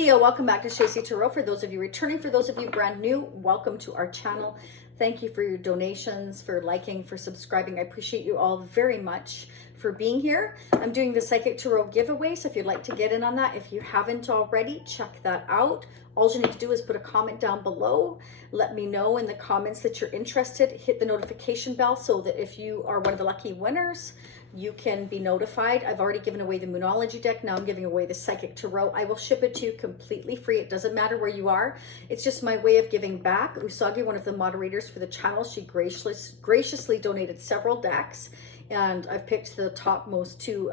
Leo, welcome back to Shacy Tarot. For those of you returning, for those of you brand new, welcome to our channel. Thank you for your donations, for liking, for subscribing. I appreciate you all very much for being here. I'm doing the Psychic Tarot giveaway, so if you'd like to get in on that, if you haven't already, check that out. All you need to do is put a comment down below. Let me know in the comments that you're interested. Hit the notification bell so that if you are one of the lucky winners, you can be notified. I've already given away the Moonology deck. Now I'm giving away the Psychic Tarot. I will ship it to you completely free. It doesn't matter where you are. It's just my way of giving back. Usagi, one of the moderators for the channel, she graciously donated several decks, and I've picked the topmost two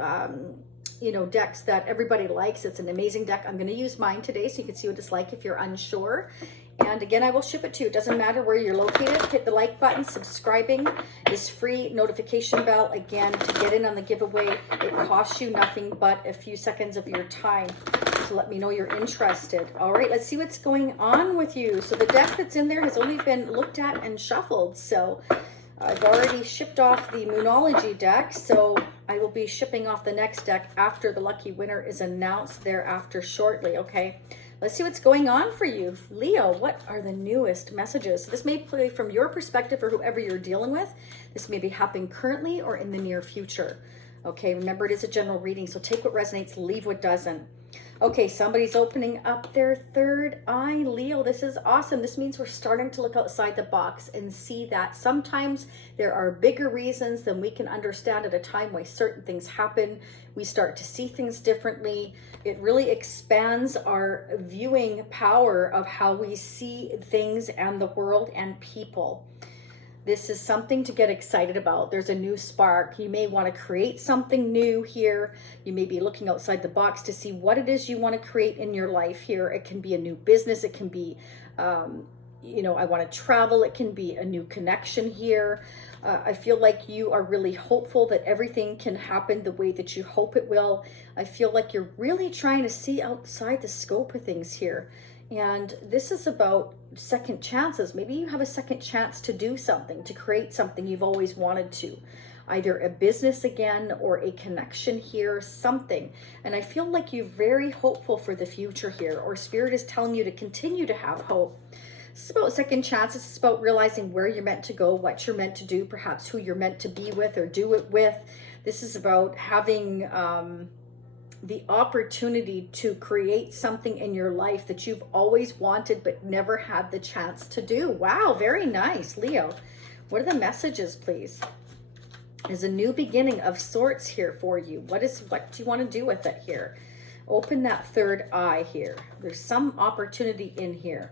decks that everybody likes. It's an amazing deck. I'm going to use mine today so you can see what it's like if you're unsure. And again, I will ship it to you. It doesn't matter where you're located. Hit the like button. Subscribing is free. Notification bell, again, to get in on the giveaway. It costs you nothing but a few seconds of your time to let me know you're interested. All right, let's see what's going on with you. So the deck that's in there has only been looked at and shuffled. So I've already shipped off the Moonology deck. So I will be shipping off the next deck after the lucky winner is announced thereafter shortly, okay? Let's see what's going on for you. Leo, what are the newest messages? So this may play from your perspective or whoever you're dealing with. This may be happening currently or in the near future. Okay, remember it is a general reading, so take what resonates, leave what doesn't. Okay, somebody's opening up their third eye. Leo, this is awesome. This means we're starting to look outside the box and see that sometimes there are bigger reasons than we can understand at a time why certain things happen. We start to see things differently. It really expands our viewing power of how we see things and the world and people. This is something to get excited about. There's a new spark. You may want to create something new here. You may be looking outside the box to see what it is you want to create in your life here. It can be a new business. It can be, I want to travel. It can be a new connection here. I feel like you are really hopeful that everything can happen the way that you hope it will. I feel like you're really trying to see outside the scope of things here. And this is about second chances. Maybe you have a second chance to do something, to create something you've always wanted to. Either a business again or a connection here, something. And I feel like you're very hopeful for the future here, or Spirit is telling you to continue to have hope. It's about second chances. It's about realizing where you're meant to go, what you're meant to do, perhaps who you're meant to be with or do it with. This is about having the opportunity to create something in your life that you've always wanted but never had the chance to do. Wow, very nice, Leo. What are the messages, please? There's a new beginning of sorts here for you. What do you want to do with it here? Open that third eye here. There's some opportunity in here.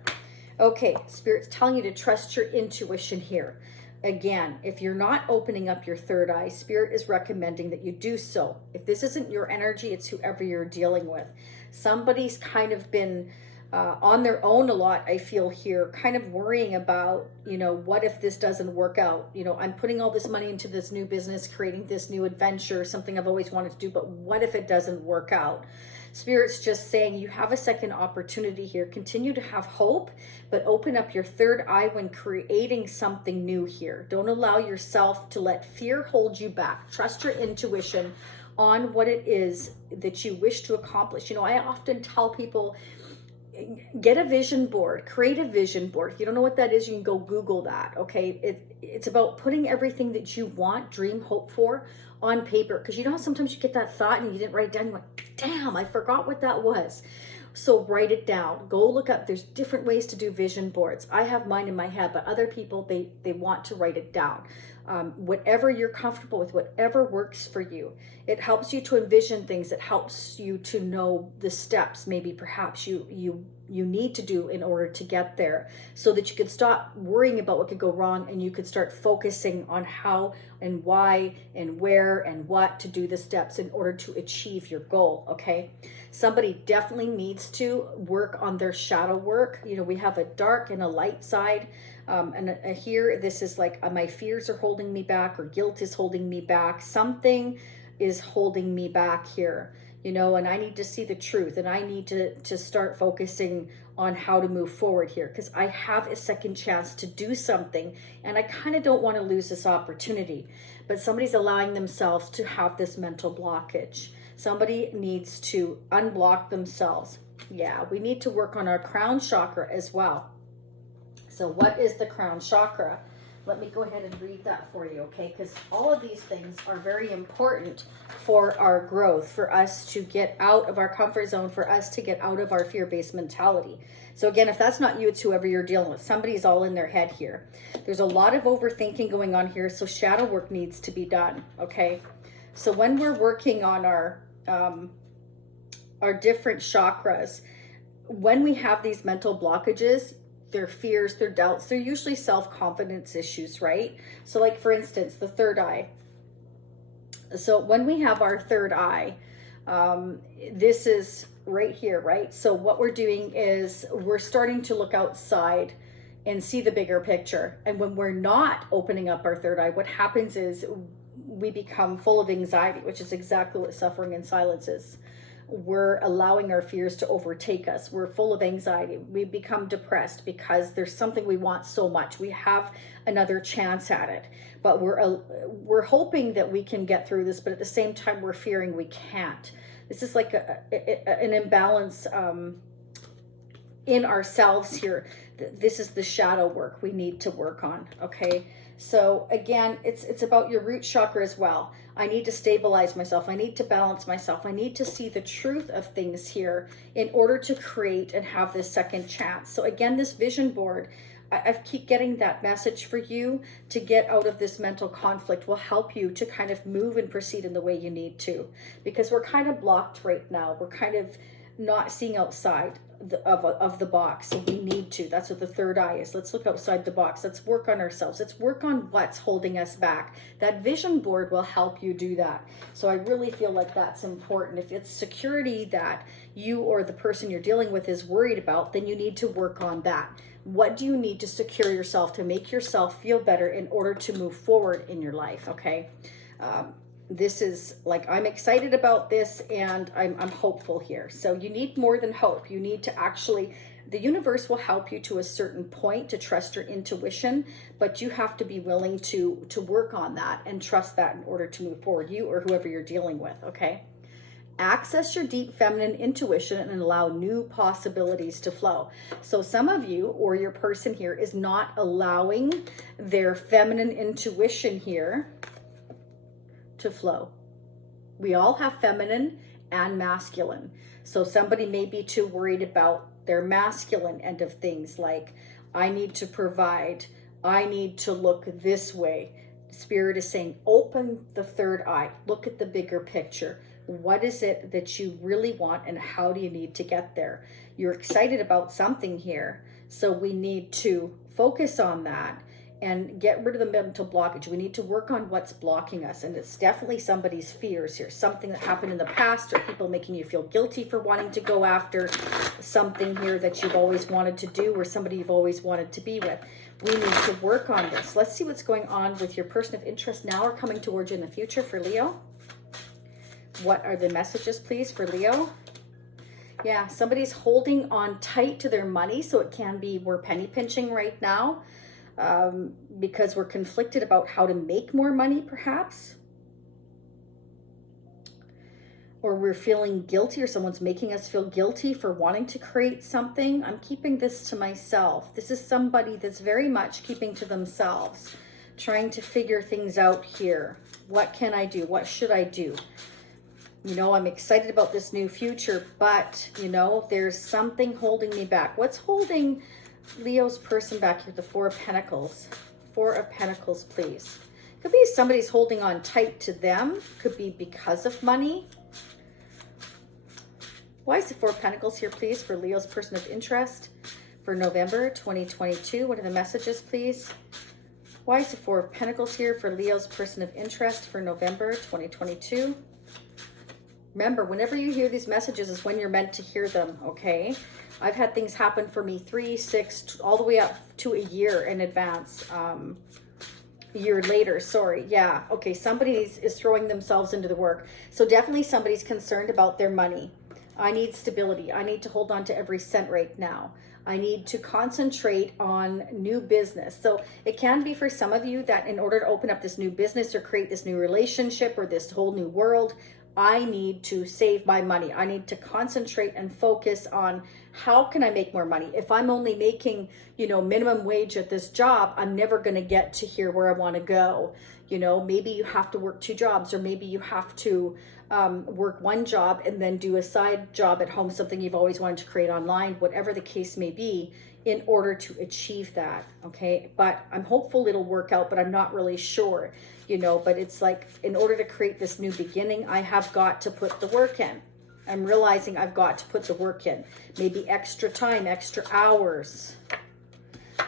Okay, Spirit's telling you to trust your intuition here. Again, if you're not opening up your third eye, Spirit is recommending that you do so. If this isn't your energy, it's whoever you're dealing with. Somebody's kind of been on their own a lot, I feel here, kind of worrying about, what if this doesn't work out? I'm putting all this money into this new business, creating this new adventure, something I've always wanted to do, but what if it doesn't work out? Spirit's just saying you have a second opportunity here. Continue to have hope, but open up your third eye when creating something new here. Don't allow yourself to let fear hold you back. Trust your intuition on what it is that you wish to accomplish. I often tell people, get a vision board, create a vision board. If you don't know what that is, you can go Google that, okay? It's about putting everything that you want, dream, hope for on paper. Because you know how sometimes you get that thought and you didn't write it down, you went, damn, I forgot what that was. So write it down. Go look up. There's different ways to do vision boards. I have mine in my head, but other people, they want to write it down. Whatever you're comfortable with, whatever works for you. It helps you to envision things. It helps you to know the steps maybe perhaps you need to do in order to get there, so that you could stop worrying about what could go wrong and you could start focusing on how and why and where and what to do the steps in order to achieve your goal, okay? Somebody definitely needs to work on their shadow work. We have a dark and a light side. Here, this is like my fears are holding me back, or guilt is holding me back. Something is holding me back here, and I need to see the truth, and I need to start focusing on how to move forward here, because I have a second chance to do something, and I kind of don't want to lose this opportunity. But somebody's allowing themselves to have this mental blockage. Somebody needs to unblock themselves. Yeah, we need to work on our crown chakra as well. So what is the crown chakra? Let me go ahead and read that for you, okay? Because all of these things are very important for our growth, for us to get out of our comfort zone, for us to get out of our fear-based mentality. So again, if that's not you, it's whoever you're dealing with. Somebody's all in their head here. There's a lot of overthinking going on here, so shadow work needs to be done, okay? So when we're working on our different chakras, when we have these mental blockages, their fears, their doubts, they're usually self-confidence issues, right? So like for instance, the third eye. So when we have our third eye, this is right here, right? So what we're doing is we're starting to look outside and see the bigger picture. And when we're not opening up our third eye, what happens is we become full of anxiety, which is exactly what suffering in silence is. We're allowing our fears to overtake us. We're full of anxiety. We become depressed because there's something we want so much. We have another chance at it, but we're hoping that we can get through this, but at the same time, we're fearing we can't. This is like an imbalance in ourselves here. This is the shadow work we need to work on, okay? So again, it's about your root chakra as well. I need to stabilize myself. I need to balance myself. I need to see the truth of things here in order to create and have this second chance. So again, this vision board, I keep getting that message for you to get out of this mental conflict will help you to kind of move and proceed in the way you need to, because we're kind of blocked right now. We're kind of not seeing outside of the box. So we need to. That's what the third eye is. Let's look outside the box. Let's work on ourselves. Let's work on what's holding us back. That vision board will help you do that. So I really feel like that's important. If it's security that you or the person you're dealing with is worried about, then you need to work on that. What do you need to secure yourself to make yourself feel better in order to move forward in your life? Okay. This is like, I'm excited about this and I'm hopeful here. So you need more than hope. You need to actually, the universe will help you to a certain point to trust your intuition, but you have to be willing to work on that and trust that in order to move forward, you or whoever you're dealing with, okay? Access your deep feminine intuition and allow new possibilities to flow. So some of you or your person here is not allowing their feminine intuition here to flow. We all have feminine and masculine. So somebody may be too worried about their masculine end of things, like I need to provide, I need to look this way. Spirit is saying, open the third eye, look at the bigger picture. What is it that you really want and how do you need to get there? You're excited about something here, so we need to focus on that and get rid of the mental blockage. We need to work on what's blocking us. And it's definitely somebody's fears here. Something that happened in the past, or people making you feel guilty for wanting to go after something here that you've always wanted to do, or somebody you've always wanted to be with. We need to work on this. Let's see what's going on with your person of interest now or coming towards you in the future for Leo. What are the messages, please, for Leo? Yeah, somebody's holding on tight to their money. So it can be we're penny pinching right now. Because we're conflicted about how to make more money, perhaps. Or we're feeling guilty, or someone's making us feel guilty for wanting to create something. I'm keeping this to myself. This is somebody that's very much keeping to themselves, trying to figure things out here. What can I do? What should I do? You know, I'm excited about this new future, but, you know, there's something holding me back. What's holding Leo's person back here? The Four of Pentacles. Four of Pentacles, please. Could be somebody's holding on tight to them. Could be because of money. Why is the Four of Pentacles here, please, for Leo's person of interest for November 2022? What are the messages, please? Why is the Four of Pentacles here for Leo's person of interest for November 2022? Remember, whenever you hear these messages is when you're meant to hear them, okay? I've had things happen for me 3, 6, all the way up to a year in advance. A year later, sorry. Yeah, okay, somebody is throwing themselves into the work. So definitely somebody's concerned about their money. I need stability. I need to hold on to every cent right now. I need to concentrate on new business. So it can be for some of you that in order to open up this new business or create this new relationship or this whole new world, I need to save my money. I need to concentrate and focus on how can I make more money. If I'm only making, you know, minimum wage at this job, I'm never going to get to here where I want to go. You know, maybe you have to work 2 jobs, or maybe you have to work 1 job and then do a side job at home, something you've always wanted to create online, whatever the case may be, in order to achieve that. Okay. But I'm hopeful it'll work out, but I'm not really sure, you know, but it's like, in order to create this new beginning, I have got to put the work in. I'm realizing I've got to put the work in, maybe extra time, extra hours.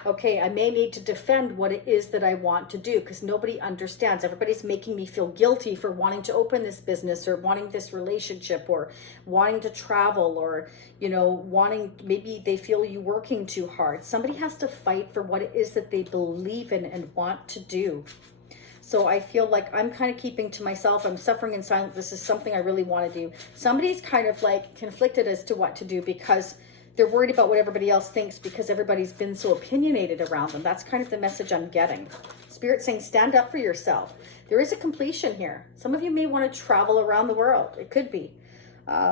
Okay, I may need to defend what it is that I want to do, because nobody understands. Everybody's making me feel guilty for wanting to open this business, or wanting this relationship, or wanting to travel, or, you know, wanting, maybe they feel you working too hard. Somebody has to fight for what it is that they believe in and want to do. So I feel like I'm kind of keeping to myself. I'm suffering in silence. This is something I really want to do. Somebody's kind of like conflicted as to what to do, because they're worried about what everybody else thinks, because everybody's been so opinionated around them. That's kind of the message I'm getting. Spirit saying, stand up for yourself. There is a completion here. Some of you may want to travel around the world. It could be.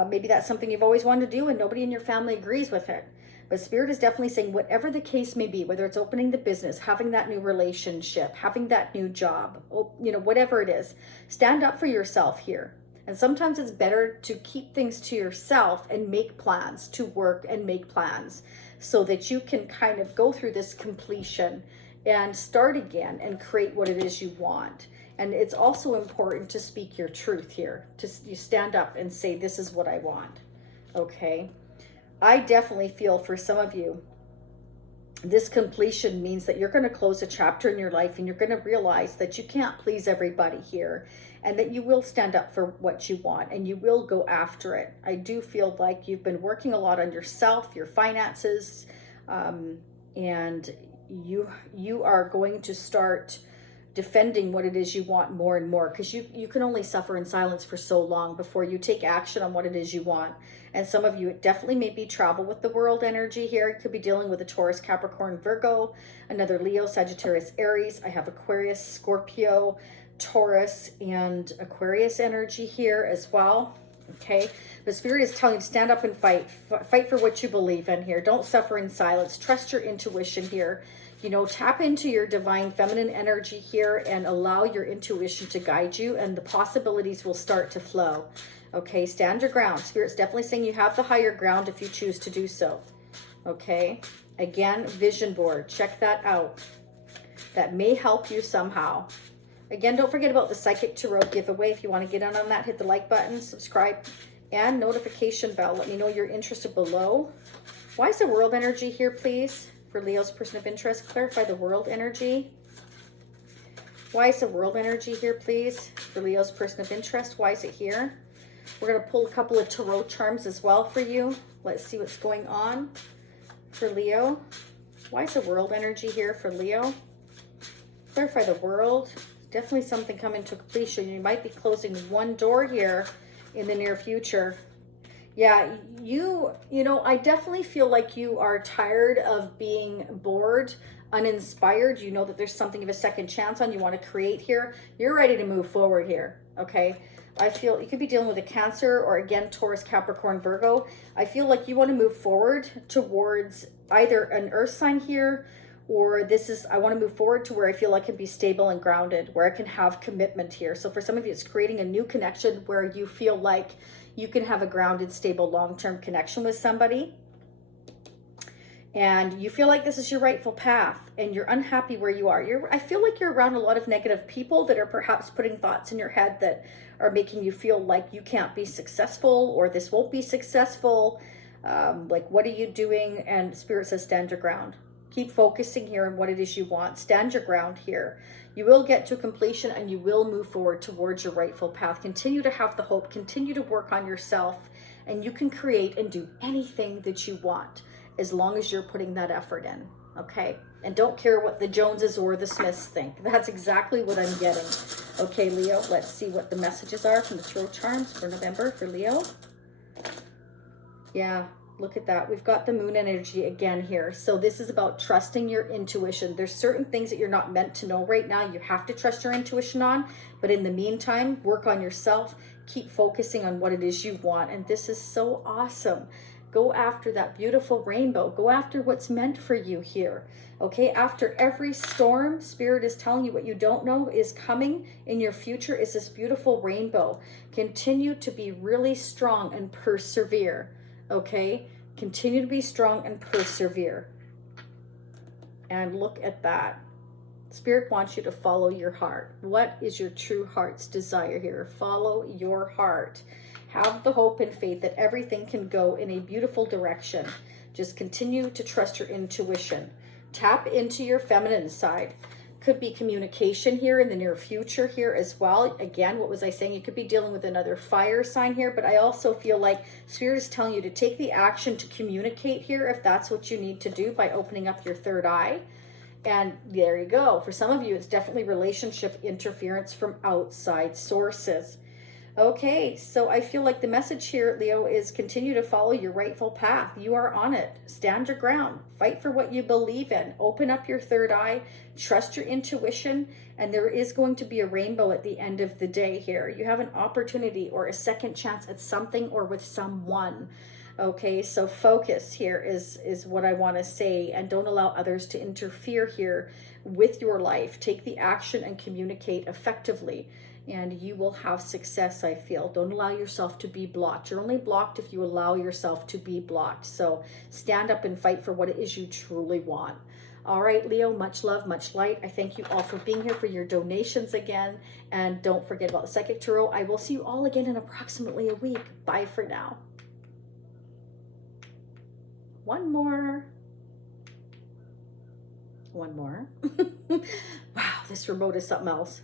Maybe that's something you've always wanted to do and nobody in your family agrees with it. But Spirit is definitely saying, whatever the case may be, whether it's opening the business, having that new relationship, having that new job, you know, whatever it is, stand up for yourself here. And sometimes it's better to keep things to yourself and make plans, to work and make plans, so that you can kind of go through this completion and start again and create what it is you want. And it's also important to speak your truth here, to you stand up and say, this is what I want. Okay. I definitely feel for some of you, this completion means that you're going to close a chapter in your life, and you're going to realize that you can't please everybody here, and that you will stand up for what you want, and you will go after it. I do feel like you've been working a lot on yourself, your finances, and you are going to start defending what it is you want more and more, because you can only suffer in silence for so long before you take action on what it is you want. And some of you, it definitely may be travel with the world energy here. You could be dealing with a Taurus, Capricorn, Virgo, another Leo, Sagittarius, Aries. I have Aquarius, Scorpio, Taurus, and Aquarius energy here as well. Okay, the Spirit is telling you to stand up and fight for what you believe in here. Don't suffer in silence. Trust your intuition here. You know, tap into your divine feminine energy here and allow your intuition to guide you, and the possibilities will start to flow. Okay, stand your ground. Spirit's definitely saying you have the higher ground if you choose to do so. Okay, again, vision board. Check that out. That may help you somehow. Again, don't forget about the Psychic Tarot giveaway. If you want to get in on that, hit the like button, subscribe, and notification bell. Let me know you're interested below. Why is the world energy here, please? For Leo's person of interest, clarify the world energy. Why is the world energy here, please? For Leo's person of interest, why is it here? We're going to pull a couple of tarot charms as well for you. Let's see what's going on for Leo. Why is the world energy here for Leo? Clarify the world. Definitely something coming to completion. You might be closing one door here in the near future. Yeah, you know, I definitely feel like you are tired of being bored, uninspired. You know that there's something of a second chance on you want to create here. You're ready to move forward here, okay? I feel you could be dealing with a Cancer, or again, Taurus, Capricorn, Virgo. I feel like you want to move forward towards either an earth sign here, or this is, I want to move forward to where I feel I can be stable and grounded, where I can have commitment here. So for some of you, it's creating a new connection where you feel like you can have a grounded, stable, long-term connection with somebody. And you feel like this is your rightful path, and you're unhappy where you are. I feel like you're around a lot of negative people that are perhaps putting thoughts in your head that are making you feel like you can't be successful, or this won't be successful. Like, what are you doing? And Spirit says, stand your ground. Keep focusing here on what it is you want. Stand your ground here. You will get to completion, and you will move forward towards your rightful path. Continue to have the hope. Continue to work on yourself, and you can create and do anything that you want as long as you're putting that effort in, okay? And don't care what the Joneses or the Smiths think. That's exactly what I'm getting. Okay, Leo, let's see what the messages are from the tarot charms for November for Leo. Yeah, Look at that. We've got the moon energy again here. So this is about trusting your intuition. There's certain things that you're not meant to know right now. You have to trust your intuition on. But in the meantime, work on yourself. Keep focusing on what it is you want. And this is so awesome. Go after that beautiful rainbow. Go after what's meant for you here. Okay, after every storm, Spirit is telling you what you don't know is coming in your future is this beautiful rainbow. Continue to be really strong and persevere. Okay, continue to be strong and persevere. And look at that. Spirit wants you to follow your heart. What is your true heart's desire here? Follow your heart. Have the hope and faith that everything can go in a beautiful direction. Just continue to trust your intuition. Tap into your feminine side. Could be communication here in the near future here as well. Again, what was I saying? You could be dealing with another fire sign here, but I also feel like Spirit is telling you to take the action to communicate here if that's what you need to do by opening up your third eye. And there you go. For some of you, it's definitely relationship interference from outside sources. Okay, so I feel like the message here, Leo, is continue to follow your rightful path. You are on it. Stand your ground. Fight for what you believe in. Open up your third eye. Trust your intuition. And there is going to be a rainbow at the end of the day here. You have an opportunity or a second chance at something or with someone. Okay, so focus here is what I want to say. And don't allow others to interfere here with your life. Take the action and communicate effectively. And you will have success, I feel. Don't allow yourself to be blocked. You're only blocked if you allow yourself to be blocked. So stand up and fight for what it is you truly want. All right, Leo, much love, much light. I thank you all for being here, for your donations again. And don't forget about the Psychic Tarot. I will see you all again in approximately a week. Bye for now. One more. Wow, this remote is something else.